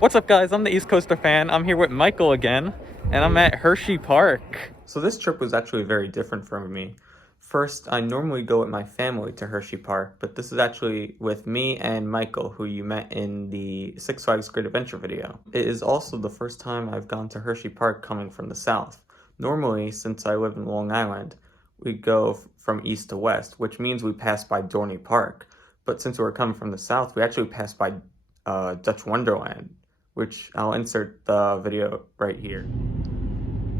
What's up guys, I'm the East Coaster fan. I'm here with Michael again, and I'm at Hersheypark. So this trip was actually very different for me. First, I normally go with my family to Hersheypark, but this is actually with me and Michael, who you met in the Six Flags Great Adventure video. It is also the first time I've gone to Hersheypark coming from the south. Normally, since I live in Long Island, we go from east to west, which means we pass by Dorney Park. But since we're coming from the south, we actually pass by Dutch Wonderland, which I'll insert the video right here.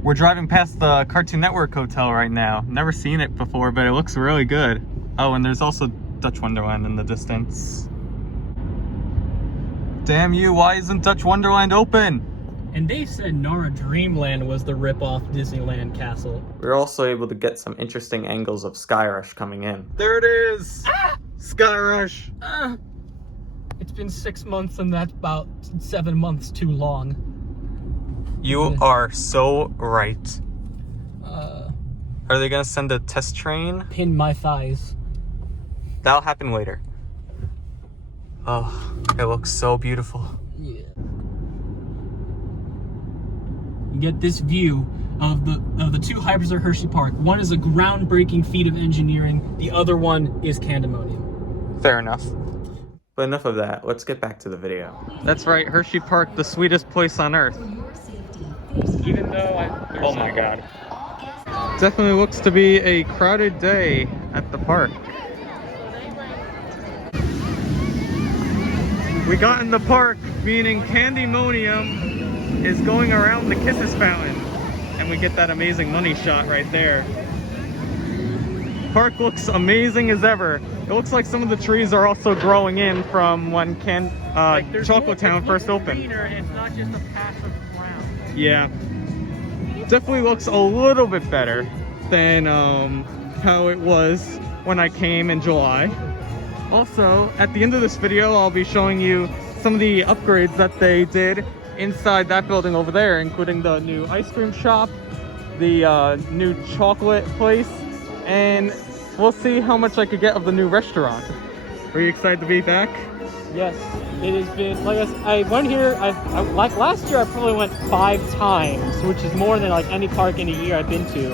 We're driving past the Cartoon Network Hotel right now. Never seen it before, but it looks really good. Oh, and there's also Dutch Wonderland in the distance. Damn you, why isn't Dutch Wonderland open? And they said Nara Dreamland was the rip-off Disneyland castle. We were also able to get some interesting angles of Skyrush coming in. There it is! Ah! Skyrush! Ah! It's been 6 months and that's about 7 months too long. You are so right. Are they gonna send a test train? Pin my thighs. That'll happen later. Oh, it looks so beautiful. Yeah. You get this view of the two hybrids at Hersheypark. One is a groundbreaking feat of engineering. The other one is Candemonium. Fair enough. But enough of that. Let's get back to the video. That's right, Hersheypark, the sweetest place on earth. Even though oh my god. Definitely looks to be a crowded day at the park. We got in the park, meaning Candemonium is going around the Kisses fountain. And we get that amazing money shot right there. Park looks amazing as ever. It looks like some of the trees are also growing in from when Chocolate Town first opened. It's not just a patch of brown. Yeah. Definitely looks a little bit better than how it was when I came in July. Also, at the end of this video, I'll be showing you some of the upgrades that they did inside that building over there, including the new ice cream shop, the new chocolate place, and we'll see how much I could get of the new restaurant. Are you excited to be back? Yes, it has been, like I went here, like last year I probably went 5 times, which is more than like any park in a year I've been to.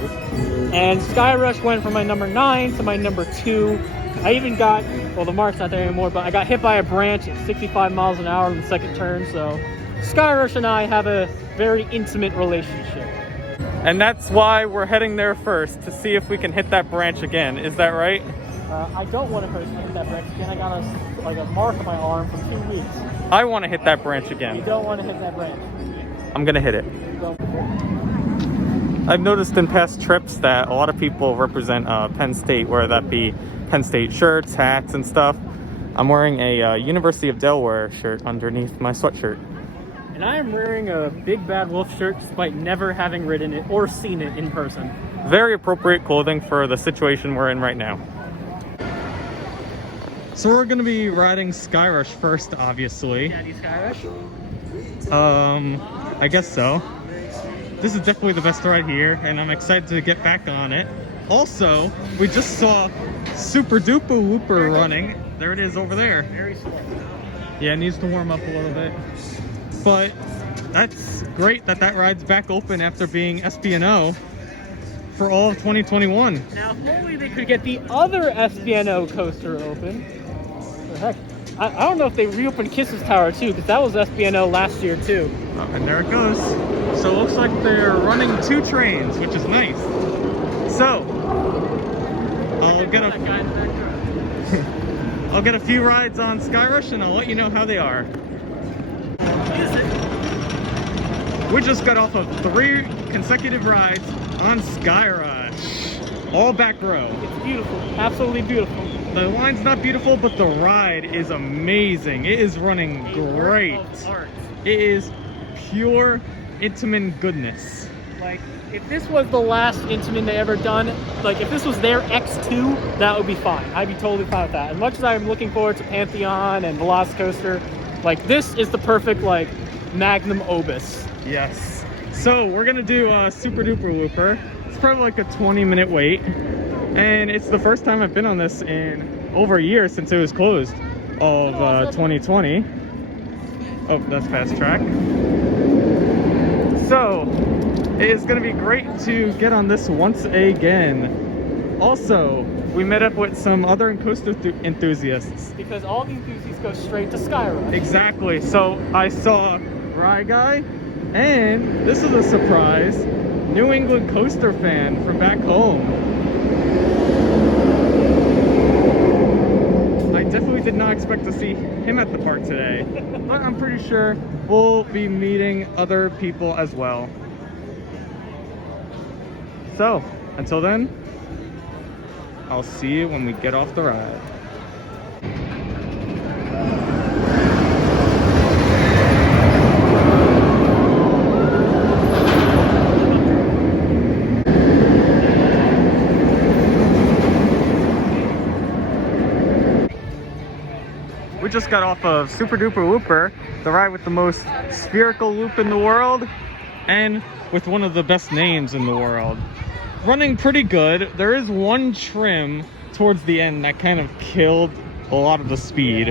And Skyrush went from my number 9 to my number 2. I even got, well the mark's not there anymore, but I got hit by a branch at 65 miles an hour on the second turn, so Skyrush and I have a very intimate relationship. And that's why we're heading there first, to see if we can hit that branch again. Is that right? I don't want to hit that branch again. I got a mark on my arm for 2 weeks. I want to hit that branch again. You don't want to hit that branch. I'm going to hit it. I've noticed in past trips that a lot of people represent Penn State, whether that be Penn State shirts, hats, and stuff. I'm wearing a University of Delaware shirt underneath my sweatshirt. And I am wearing a Big Bad Wolf shirt despite never having ridden it or seen it in person. Very appropriate clothing for the situation we're in right now. So we're going to be riding Skyrush first, obviously. Daddy Skyrush? I guess so. This is definitely the best ride here, and I'm excited to get back on it. Also, we just saw Super Duper Looper running. There it is over there. Very slow. Yeah, it needs to warm up a little bit. But that's great that that ride's back open after being SPNO for all of 2021. Now, if only they could get the other SPNO coaster open. What the heck? I don't know if they reopened Kisses Tower too, because that was SPNO last year too. Oh, and there it goes. So it looks like they're running 2 trains, which is nice. So, I'll get a few rides on Skyrush and I'll let you know how they are. We just got off of 3 consecutive rides on Skyrush. All back row. It's beautiful. Absolutely beautiful. The line's not beautiful, but the ride is amazing. It is running great. It is pure Intamin goodness. Like, if this was the last Intamin they ever done, like if this was their X2, that would be fine. I'd be totally fine with that. As much as I'm looking forward to Pantheon and Velocicoaster, like this is the perfect like magnum opus. Yes. So we're gonna do a Super Duper Looper. It's probably like a 20-minute wait. And it's the first time I've been on this in over a year since it was closed, all of 2020. Oh, that's fast track. So, it is going to be great to get on this once again. Also, we met up with some other coaster enthusiasts. Because all the enthusiasts go straight to Skyrush. Exactly. So, I saw Rye Guy, and this is a surprise, New England coaster fan from back home. I definitely did not expect to see him at the park today, but I'm pretty sure we'll be meeting other people as well. So, until then, I'll see you when we get off the ride. We just got off of Super Duper Looper, the ride with the most spherical loop in the world, and with one of the best names in the world. Running pretty good. There is one trim towards the end that kind of killed a lot of the speed.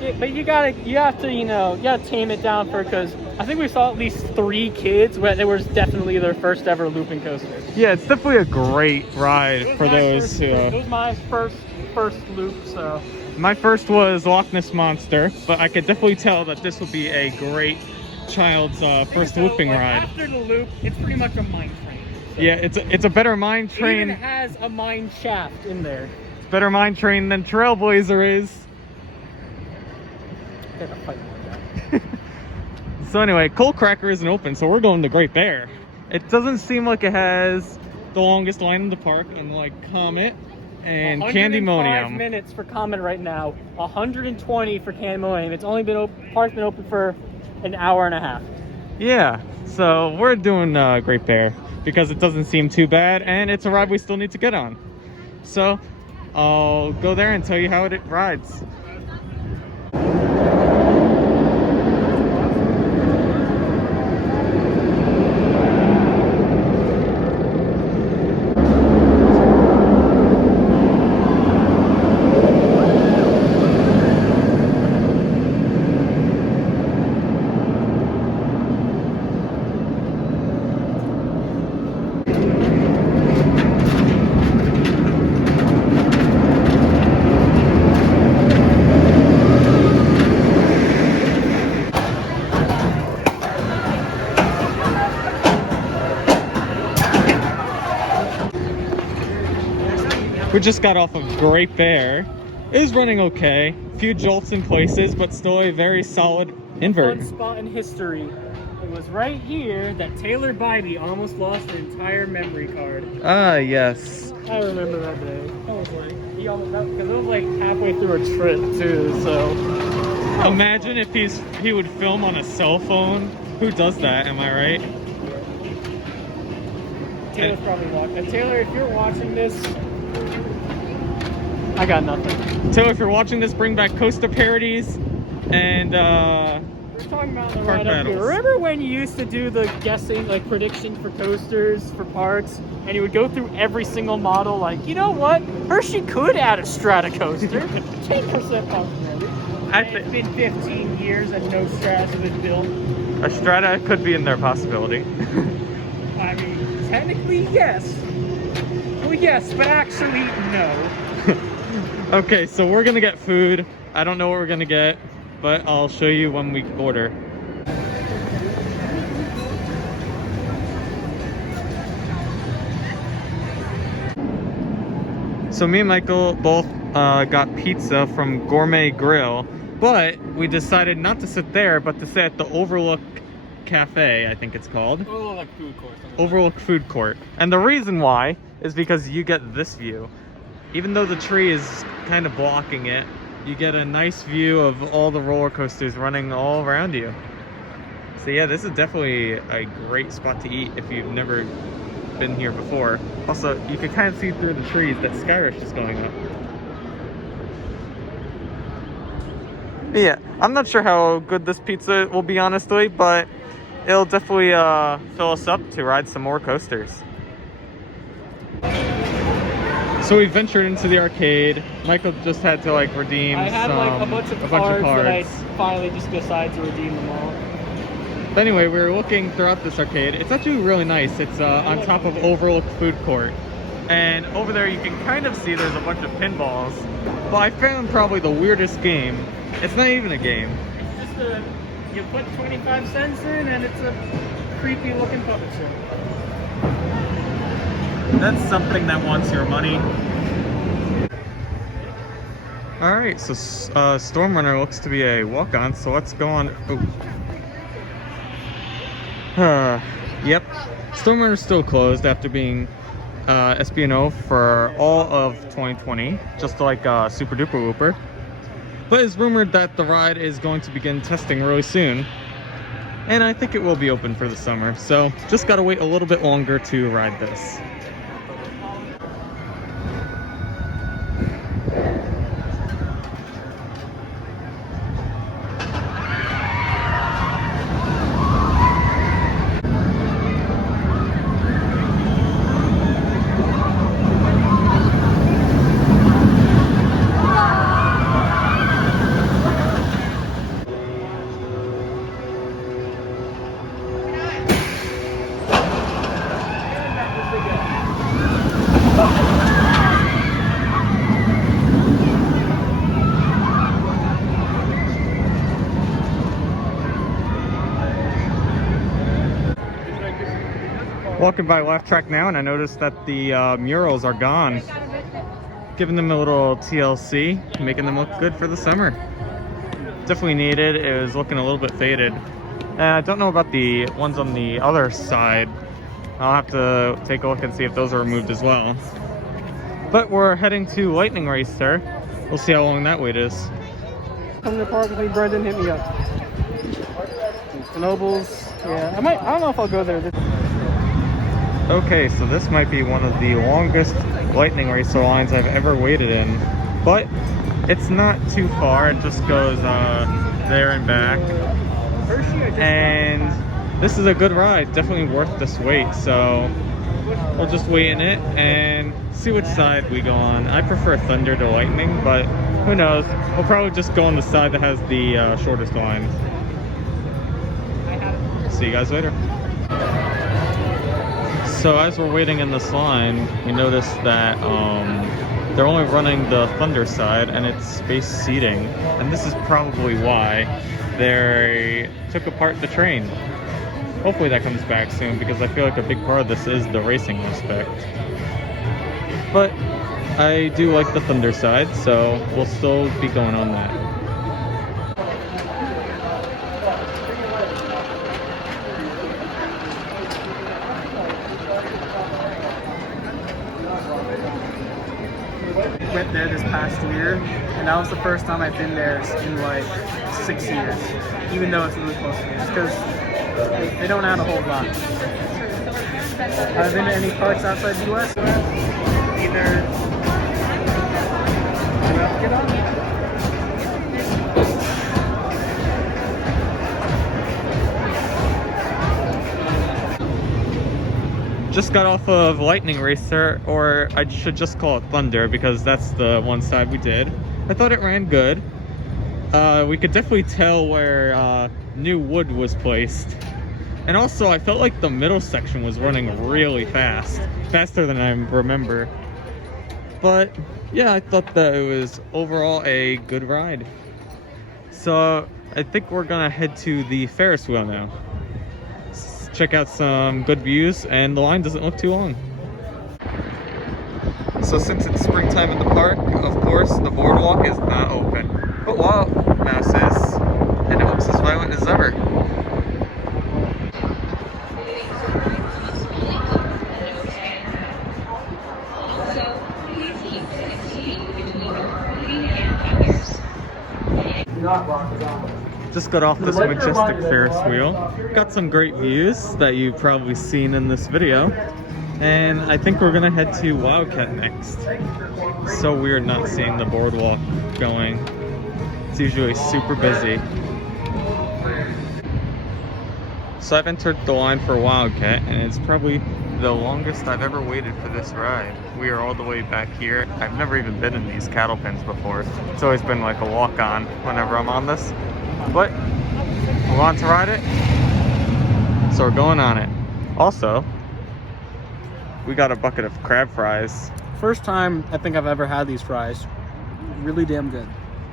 Yeah, but you have to, you gotta tame it down because I think we saw at least 3 kids where it was definitely their first ever looping coaster. Yeah, it's definitely a great ride for those who... It was my first loop, so... My first was Loch Ness Monster, but I could definitely tell that this would be a great child's first looping ride. After the loop, it's pretty much a mine train. So. Yeah, it's a better mine train. It even has a mine shaft in there. It's better mine train than Trailblazer is. So anyway, Coal Cracker isn't open, so we're going to Great Bear. It doesn't seem like it has the longest line in the park, unlike Comet and 105 Candymonium. minutes for Comet right now, 120 for Candymonium. It's only been park's been open for an hour and a half. Yeah, so we're doing Great Bear because it doesn't seem too bad, and it's a ride we still need to get on. So I'll go there and tell you how it rides. We just got off of Great Bear. It is running okay. A few jolts in places, but still a very solid invert. Fun spot in history. It was right here that Taylor Bybee almost lost an entire memory card. Ah, yes. I remember that day. I was like, he almost, because it was like halfway through a trip too, so. Imagine if he would film on a cell phone. Who does that, am I right? Taylor's probably watching. Taylor, if you're watching this, I got nothing. So if you're watching this, bring back coaster parodies and we're talking about the park ride up here. battles. Remember when you used to do the guessing, like predictions for coasters for parks, and you would go through every single model, like, you know what? Hershey could add a Strata coaster. 10% possibility. It's been 15 years and no Stratas have been built. A Strata could be in their possibility. I mean, technically yes. Well, yes, but actually no. Okay, so we're gonna get food. I don't know what we're gonna get, but I'll show you when we order. So me and Michael both got pizza from Gourmet Grill, but we decided not to sit there, but to sit at the Overlook Cafe, I think it's called. Overlook Food Court. Overlook Food Court. And the reason why is because you get this view. Even though the tree is kind of blocking it, you get a nice view of all the roller coasters running all around you. So yeah, this is definitely a great spot to eat if you've never been here before. Also, you can kind of see through the trees that Skyrush is going up. Yeah, I'm not sure how good this pizza will be, honestly, but it'll definitely fill us up to ride some more coasters. So we ventured into the arcade. Michael just had to like redeem I had like a bunch of cards that I finally just decided to redeem them all. But anyway, we were looking throughout this arcade. It's actually really nice. It's on top of Overlook Food Court. And over there you can kind of see there's a bunch of pinballs. But I found probably the weirdest game. It's not even a game. It's just you put 25 cents in and it's a creepy looking puppet show. That's something that wants your money. Alright, so Storm Runner looks to be a walk-on, so let's go on. Yep, Storm Runner's still closed after being SB&O for all of 2020, just like Super Duper Whooper. But it's rumored that the ride is going to begin testing really soon, and I think it will be open for the summer, so just gotta wait a little bit longer to ride this. Walking by Laugh Track now, and I noticed that the murals are gone. Giving them a little TLC, making them look good for the summer. Definitely needed. It was looking a little bit faded. And I don't know about the ones on the other side. I'll have to take a look and see if those are removed as well. But we're heading to Lightning Racer. We'll see how long that wait is. Come to the park with me, Brendan, hit me up. Nobles, yeah. I don't know if I'll go there. Okay, so this might be one of the longest Lightning Racer lines I've ever waited in, but it's not too far. It just goes there and back, and this is a good ride, definitely worth this wait. So we'll just wait in it and see which side we go on. I prefer Thunder to Lightning, but who knows, we'll probably just go on the side that has the shortest line. See you guys later. So as we're waiting in this line, we noticed that they're only running the Thunder side and it's space seating. And this is probably why they took apart the train. Hopefully that comes back soon, because I feel like a big part of this is the racing aspect. But I do like the Thunder side, so we'll still be going on that. Went there this past year, and that was the first time I've been there in like 6 years, even though it's really close to me. It's because they don't add a whole lot. Have been to any parks outside the US? Either get on. Just got off of Lightning Racer, or I should just call it Thunder, because that's the one side we did. I thought it ran good. We could definitely tell where new wood was placed. And also, I felt like the middle section was running really fast. Faster than I remember. But, yeah, I thought that it was overall a good ride. So, I think we're gonna head to the Ferris wheel now. Check out some good views, and the line doesn't look too long. So since it's springtime in the park, of course, the boardwalk is not open. But Wow Mouse is, and it looks as violent as ever. Just got off this majestic Ferris wheel. Got some great views that you've probably seen in this video. And I think we're gonna head to Wildcat next. So weird not seeing the boardwalk going. It's usually super busy. So I've entered the line for Wildcat, and it's probably the longest I've ever waited for this ride. we are all the way back here. I've never even been in these cattle pens before. It's always been like a walk-on whenever I'm on this. But we want to ride it, so we're going on it. Also, we got a bucket of crab fries. First time I think I've ever had these fries. Really damn good.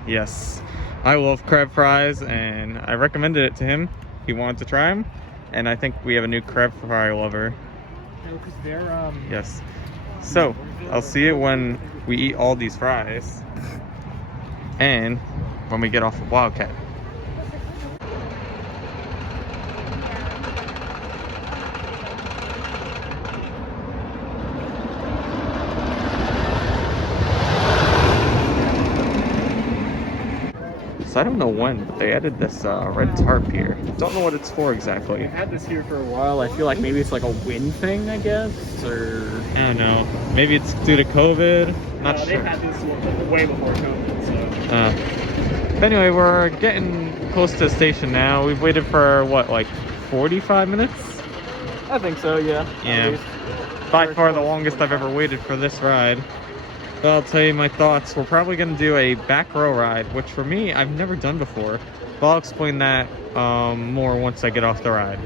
Yes, I love crab fries, and I recommended it to him. He wanted to try them, and I think we have a new crab fry lover. No, because they're Yes. So, I'll see you when we eat all these fries and when we get off of Wildcat. So I don't know when, but they added this red tarp here. Don't know what it's for exactly. We've had this here for a while. I feel like maybe it's like a wind thing, I guess, or I don't know. Maybe it's due to COVID. Not sure. They've had this way before COVID, so. But anyway, we're getting close to the station now. We've waited for what, like 45 minutes? I think so, yeah. Yeah. By far the longest I've ever waited for this ride. But I'll tell you my thoughts. We're probably going to do a back row ride, which for me, I've never done before. But I'll explain that more once I get off the ride.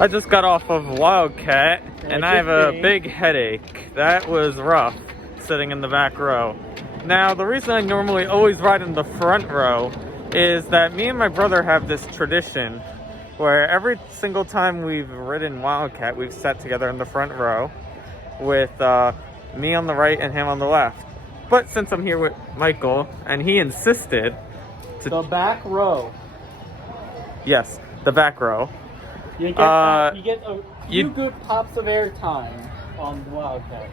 I just got off of Wildcat, and I have a big headache. That was rough, sitting in the back row. Now, the reason I normally always ride in the front row is that me and my brother have this tradition where every single time we've ridden Wildcat, we've sat together in the front row with me on the right and him on the left. But since I'm here with Michael, and he insisted to... The back row. Yes, the back row. You get a few good pops of air time on the Wildcat.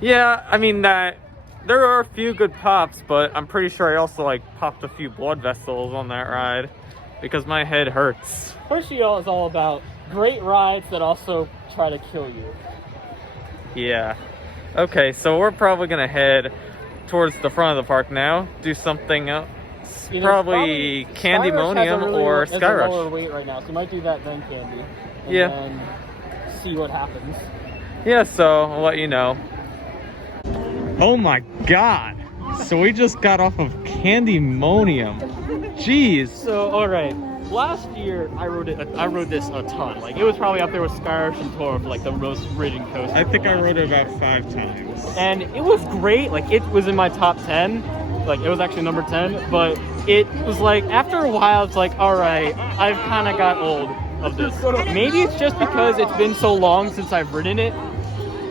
Yeah, I mean that there are a few good pops, but I'm pretty sure I also like popped a few blood vessels on that ride because my head hurts. Hershey is all about great rides that also try to kill you. Yeah. Okay, so we're probably gonna head towards the front of the park now. Do something else. You know, probably Candymonium or Skyrush. Skyrush. Lower weight right now, so you might do that then Candy. And Yeah. then see what happens. Yeah, so I'll let you know. Oh my god! So we just got off of Candymonium. Jeez. So all right, last year I rode this a ton. Like it was probably up there with Skyrush and Tour of like the most ridden coaster. I think I rode it about 5 times. And it was great. Like it was in my top 10. Like it was actually number 10, but it was like after a while it's like, all right, I've kind of got old of this. Maybe it's just because it's been so long since I've ridden it,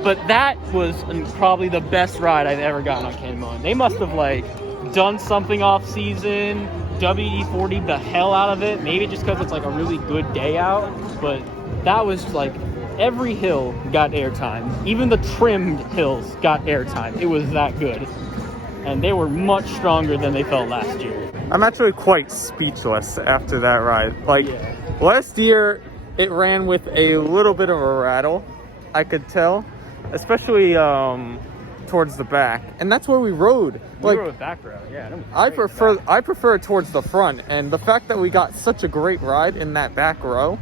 but that was probably the best ride I've ever gotten on Candymonium. They must have like done something off season, WD-40'd the hell out of it. Maybe just because it's like a really good day out, but that was like every hill got airtime. Even the trimmed hills got airtime. It was that good. And they were much stronger than they felt last year. I'm actually quite speechless after that ride. Like, last year, it ran with a little bit of a rattle, I could tell. Especially towards the back. And that's where we rode. We rode back row, yeah. I prefer it towards the front. And the fact that we got such a great ride in that back row,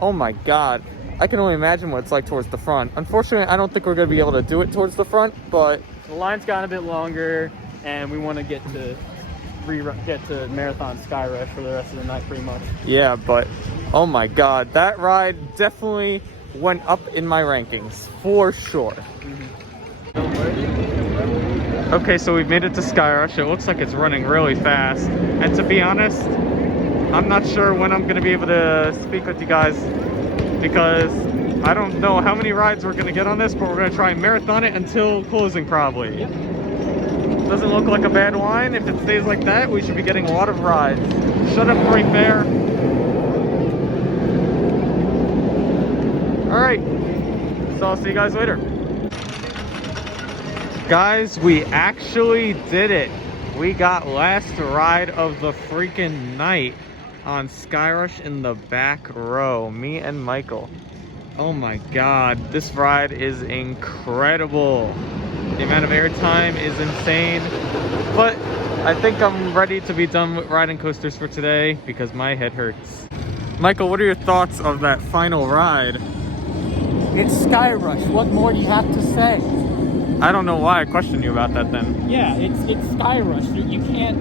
oh my god. I can only imagine what it's like towards the front. Unfortunately, I don't think we're going to be able to do it towards the front, but... The line's gotten a bit longer, and we want to get to Marathon Skyrush for the rest of the night, pretty much. Yeah, but oh my god, that ride definitely went up in my rankings, for sure. Okay, so we've made it to Skyrush. It looks like it's running really fast. And to be honest, I'm not sure when I'm going to be able to speak with you guys, because I don't know how many rides we're going to get on this, but we're going to try and marathon it until closing probably. Yep. Doesn't look like a bad line. If it stays like that, we should be getting a lot of rides. Shut up, Great Bear. Alright, so I'll see you guys later. Guys, we actually did it. We got last ride of the freaking night on Skyrush in the back row. Me and Michael. Oh my god, this ride is incredible. The amount of airtime is insane. But I think I'm ready to be done with riding coasters for today because my head hurts. Michael, what are your thoughts of that final ride? It's Skyrush. What more do you have to say? I don't know why I questioned you about that then. Yeah, it's Skyrush. You can't,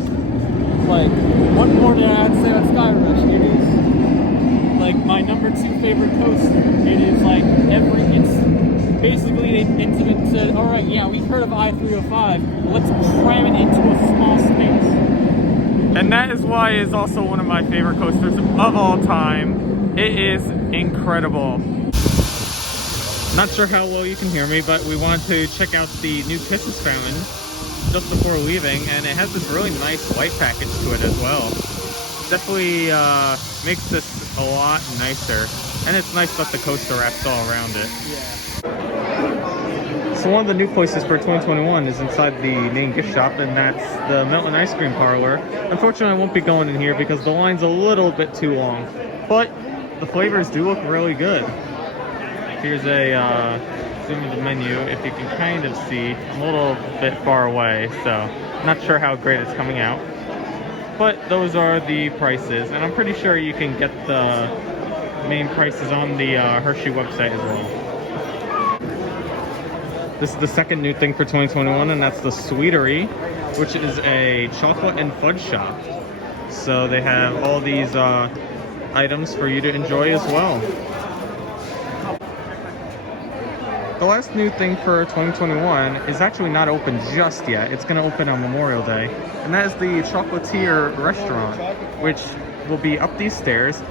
like, what more do I have to say about Skyrush? It is, like, my number 2 favorite coaster. It is, like, it's basically an intimate said, all right, yeah, we've heard of I-305. Let's cram it into a small space. And that is why it's also one of my favorite coasters of all time. It is incredible. Not sure how well you can hear me, but we wanted to check out the new Kisses fountain just before leaving, and it has this really nice white package to it as well. Definitely makes this a lot nicer, and it's nice that the coaster wraps all around it. Yeah. So one of the new places for 2021 is inside the main gift shop, and that's the Melton Ice Cream Parlor. Unfortunately, I won't be going in here because the line's a little bit too long, but the flavors do look really good. Here's a zoom of the menu. If you can kind of see, I'm a little bit far away, so not sure how great it's coming out. But those are the prices, and I'm pretty sure you can get the main prices on the Hershey website as well. This is the second new thing for 2021, and that's the Sweetery, which is a chocolate and fudge shop. So they have all these items for you to enjoy as well. The last new thing for 2021 is actually not open just yet. It's going to open on Memorial Day, and that is the Chocolatier restaurant, which will be up these stairs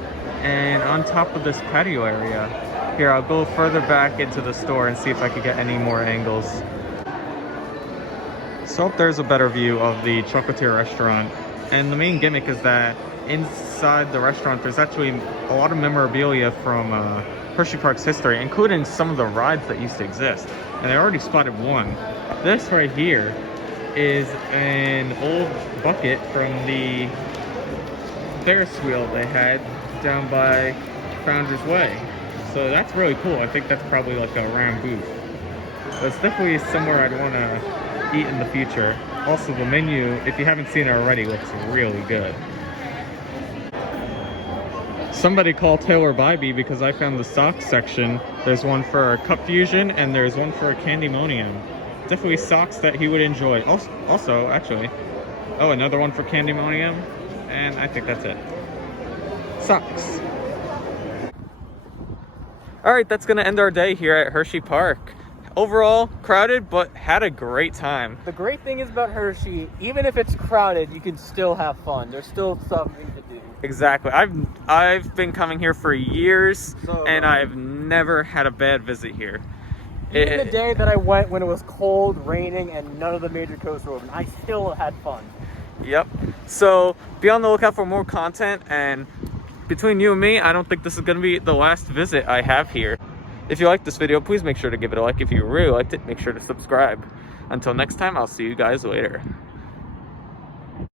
and on top of this patio area. Here, I'll go further back into the store and see if I could get any more angles. So up there's a better view of the Chocolatier restaurant, and the main gimmick is that inside the restaurant there's actually a lot of memorabilia from Hersheypark's history, including some of the rides that used to exist. And I already spotted one. This right here is an old bucket from the Ferris wheel they had down by Founder's Way. So that's really cool. I think that's probably like a round booth. But it's definitely somewhere I'd want to eat in the future. Also, the menu, if you haven't seen it already, looks really good. Somebody called Taylor Bybee because I found the socks section. There's one for a Cup Fusion and there's one for a Candymonium. Definitely socks that he would enjoy. Also, actually, oh, another one for Candymonium, and I think that's it. Socks. All right, that's gonna end our day here at Hersheypark. Overall, crowded, but had a great time. The great thing is about Hershey, even if it's crowded, you can still have fun. There's still something to do. Exactly. I've been coming here for years, and I've never had a bad visit here. Even the day that I went when it was cold, raining, and none of the major coasters were open, I still had fun. Yep. So be on the lookout for more content, and between you and me, I don't think this is going to be the last visit I have here. If you liked this video, please make sure to give it a like. If you really liked it, make sure to subscribe. Until next time, I'll see you guys later.